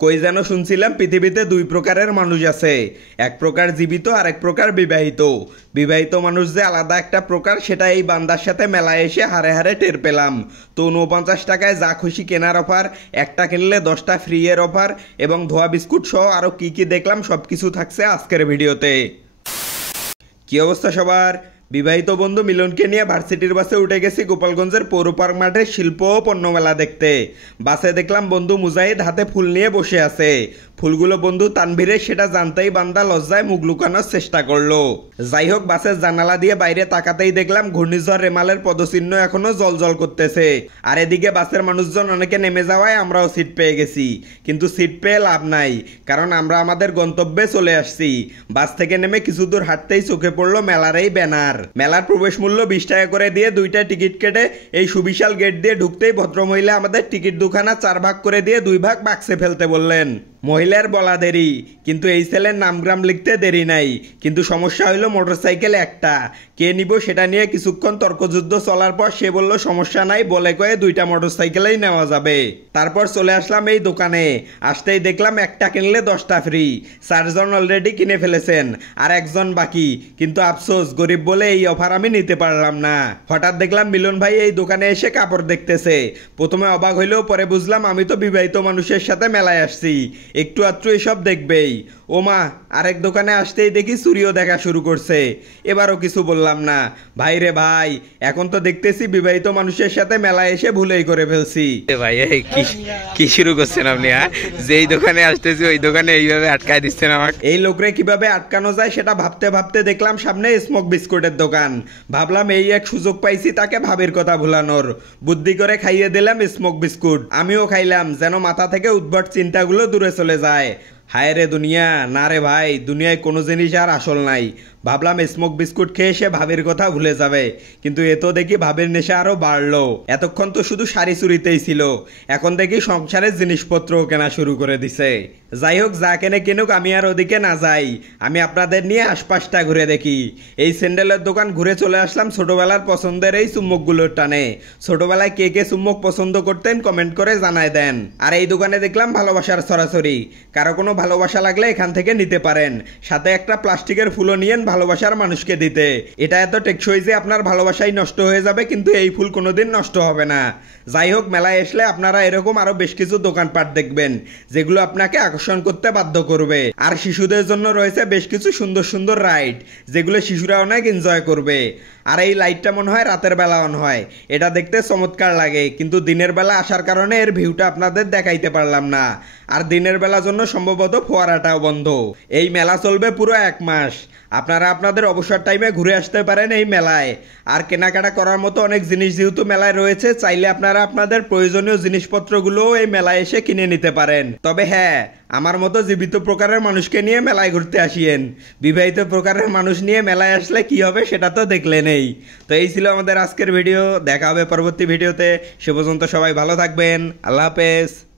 কই যেন শুনছিলাম পৃথিবীতে দুই প্রকারের মানুষ আছে, এক প্রকার জীবিত আর এক প্রকার বিবাহিত। বিবাহিত মানুষ যে আলাদা একটা প্রকার সেটা এই বান্দার সাথে মেলায় এসে হারে হারে টের পেলাম। তো 49 টাকায় যা খুশি কেনার অফার, একটা কিনলে 10টা ফ্রি এর অফার এবং ধোয়া বিস্কুট সহ আরও কি কি দেখলাম সব কিছু থাকছে আজকের ভিডিওতে। কি অবস্থা সবার? বিবাহিত বন্ধু মিলনকে নিয়ে ভার্সিটির বাসে উঠে গেছি গোপালগঞ্জের পৌর পার্ক মাঠে শিল্প ও পণ্য মেলা দেখতে। বাসে দেখলাম বন্ধু মুজাহিদ হাতে ফুল নিয়ে বসে আছে। ফুলগুলো বন্ধু তানভীরের, সেটা জানতেই বান্দা লজ্জায় মুখ লুকানোর চেষ্টা করলো। যাই হোক, বাসের জানালা দিয়ে বাইরে তাকাতেই দেখলাম ঘূর্ণিঝড় রেমালের পদচিহ্ন এখনো জলজল করতেছে। আর এদিকে বাসের মানুষজন অনেকে নেমে যাওয়ায় আমরাও সিট পেয়ে গেছি, কিন্তু সিট পেয়ে লাভ নাই, কারণ আমরা আমাদের গন্তব্যে চলে আসছি। বাস থেকে নেমে কিছু দূর হাঁটতেই চোখে পড়লো মেলার এই ব্যানার। মেলার প্রবেশ মূল্য 20 টাকা করে দিয়ে 2টা টিকিট কেটে এই সুবিশাল গেট দিয়ে ঢুকতেই ভদ্রমহিলা আমাদের টিকিট দুখানা 4 ভাগ করে দিয়ে 2 ভাগ বাক্সে ফেলতে বললেন। মহিলার বলা দেরি, কিন্তু এই ছেলের নামগ্রাম লিখতে দেরি নাই। কিন্তু সমস্যা হইলো মোটরসাইকেল একটা, কে নিব সেটা নিয়ে কিছুক্ষণ তর্কযুদ্ধ চলার পর সে বলল সমস্যা নাই, বলে কয়ে 2টা মোটরসাইকেলেই নেওয়া যাবে। তারপর চলে আসলাম এই দোকানে। আসতেই দেখলাম একটা কিনলে 10টা ফ্রি। 4 জন অলরেডি কিনে ফেলেছেন আর একজন বাকি, কিন্তু আফসোস গরিব বলে এই অফার আমি নিতে পারলাম না। হঠাৎ দেখলাম মিলন ভাই এই দোকানে এসে কাপড় দেখতেছে। প্রথমে অবাক হইলেও পরে বুঝলাম আমি তো বিবাহিত মানুষের সাথে মেলায় আসছি, একটু আধটু এসব দেখবেই। ও মা, আরেক দোকানে আসতেই দেখি চুরিও দেখা শুরু করছে। এবারও কিছু বললাম না। ভাই রে ভাই, এখন তো দেখতেছি বিবাহিত মানুষের সাথে মেলায় এসে ভুলেই করে ফেলছি। ভাই কি শুরু করছেন আপনি? যেই দোকানে আসতেছি ওই দোকানে এইভাবে আটকায় দিচ্ছেন আমাকে। এই লোকরে কিভাবে আটকানো যায় সেটা ভাবতে ভাবতে দেখলাম সামনে স্মোক বিস্কুটের দোকান। ভাবলাম এই এক সুযোগ পাইছি তাকে ভাবের কথা ভুলানোর। বুদ্ধি করে খাইয়ে দিলাম স্মোক বিস্কুট। আমিও খাইলাম, যেন মাথা থেকে উদ্ভট চিন্তাগুলো দূরে চলে যায়। হায় রে দুনিয়া, না রে ভাই, দুনিয়ায় কোনো জিনিস আর আসল নাই। ভাবলাম স্মোক বিস্কুট খেয়ে সে ভাবের কথা ভুলে যাবে, কিন্তু এ তো দেখি ভাবের নেশা আরো বাড়লো। এতক্ষণ তো শুধু শাড়ি চুরিতেই ছিল, এখন দেখি সংসারের জিনিসপত্র কেনা শুরু করে দিছে। যাই হোক, যা কেনে কিনুক, আমি আর ওদিকে না যাই। আমি আপনাদের নিয়ে আশপাশটা ঘুরে দেখি। এই স্যান্ডেলের দোকান ঘুরে চলে আসলাম ছোটবেলার পছন্দের এই চুম্বকগুলোর টানে। ছোটবেলায় কে কে চুম্বক পছন্দ করতেন কমেন্ট করে জানায় দেন। আর এই দোকানে দেখলাম ভালোবাসার ছড়াছড়ি। কারো কোনো ভালোবাসা লাগলে এখান থেকে নিতে পারেন, সাথে একটা প্লাস্টিকের ফুলও নিয়েন ভালোবাসার মানুষকে দিতে। এটা এত টেকসই যে আপনার ভালোবাসাই নষ্ট হয়ে যাবে, কিন্তু এই ফুল কোনোদিন নষ্ট হবে না। যাই হোক, মেলায় আসলে আপনারা এরকম আরো বেশ কিছু দোকানপাট দেখবেন যেগুলো আপনাকে আকর্ষণ করতে বাধ্য করবে। আর শিশুদের জন্য রয়েছে বেশ কিছু সুন্দর সুন্দর রাইড, যেগুলো শিশুরা অনেক এনজয় করবে। আর এই লাইটটা মনে হয় রাতের বেলা অন হয়, এটা দেখতে চমৎকার লাগে, কিন্তু দিনের বেলা আসার কারণে এর ভিউটা আপনাদের দেখাইতে পারলাম না। আর দিনের বেলার জন্য সম্ভবত ফোয়ারাটাও বন্ধ। এই মেলা চলবে পুরো 1 মাস। আপনারা আপনাদের অবসর টাইমে ঘুরে আসতে পারেন এই মেলায়। আর কেনাকাটা করার মতো অনেক জিনিস যেহেতু মেলায় রয়েছে, চাইলে আপনারা আপনাদের প্রয়োজনীয় জিনিসপত্রগুলোও এই মেলায় এসে কিনে নিতে পারেন। তবে হ্যাঁ, আমার মতো জীবিত প্রকারের মানুষকে নিয়ে মেলায় ঘুরতে আসিয়েন। বিবাহিত প্রকারের মানুষ নিয়ে মেলায় আসলে কি হবে সেটা তো দেখলেনই। তো এই ছিল আমাদের আজকের ভিডিও। দেখা হবে পরবর্তী ভিডিওতে। সে পর্যন্ত সবাই ভালো থাকবেন। আল্লাহ হাফেজ।